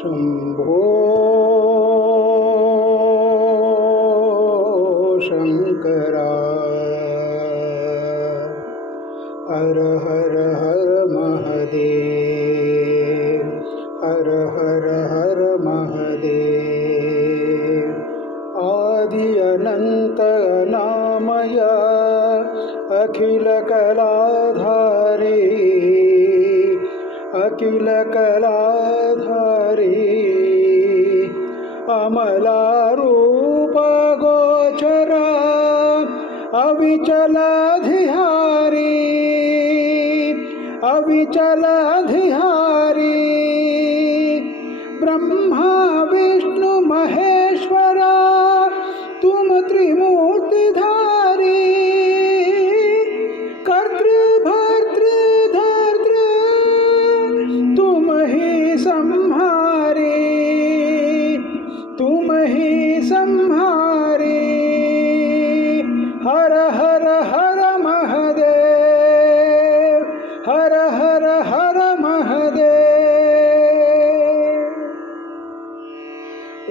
शंभो शंकरा हर हर हर महादेव हर हर हर महादेव। आदि अनंत नामय अखिल कलाधारी अखिल कलाधारी अमला रूप गोचरा अविचलाधिहारी अविचलाधिहारी ब्रह्मा विष्णु महेश्वरा तुम त्रिमूर्तिधारी कर्तृ भर्तृ धर्तृ तुम ही संहारी तुम ही संहारी। हर हर हर महादेव हर हर हर महादेव।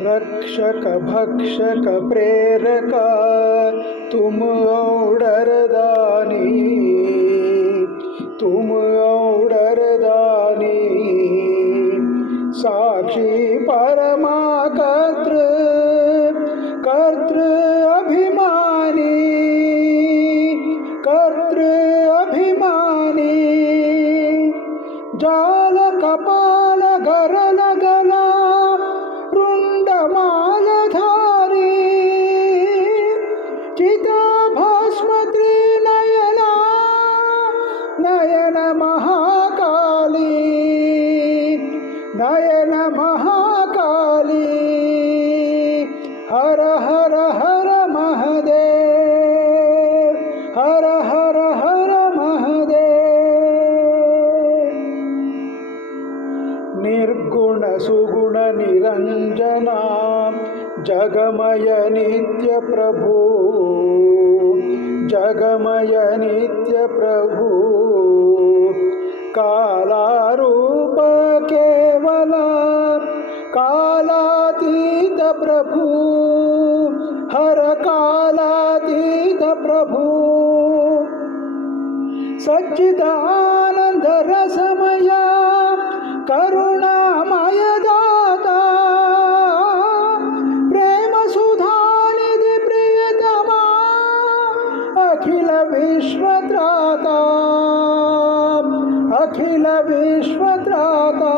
रक्षक भक्षक प्रेरक तुम औडरदानी तुम औडरदानी साक्षी परमा कर्तृ कर्तृ अभिमानी कर्तृ अभिमानी जाल कपाल गरल गला रुंडमालधारी चिता भस्म त्रिनयना नयन महाकाली नयन महाकाली। हर हर हर महादेव हर हर हर महादेव। निर्गुण सुगुण निरंजना जगमय नित्य प्रभु जगमय नित्य प्रभु कालारूप केवल कालातीत प्रभु हर कालातीत प्रभु सच्चिदानंद रसमय करुणामय दाता प्रेम सुधानिधि प्रियतमा अखिल विश्वत्राता अखिल विश्वत्राता।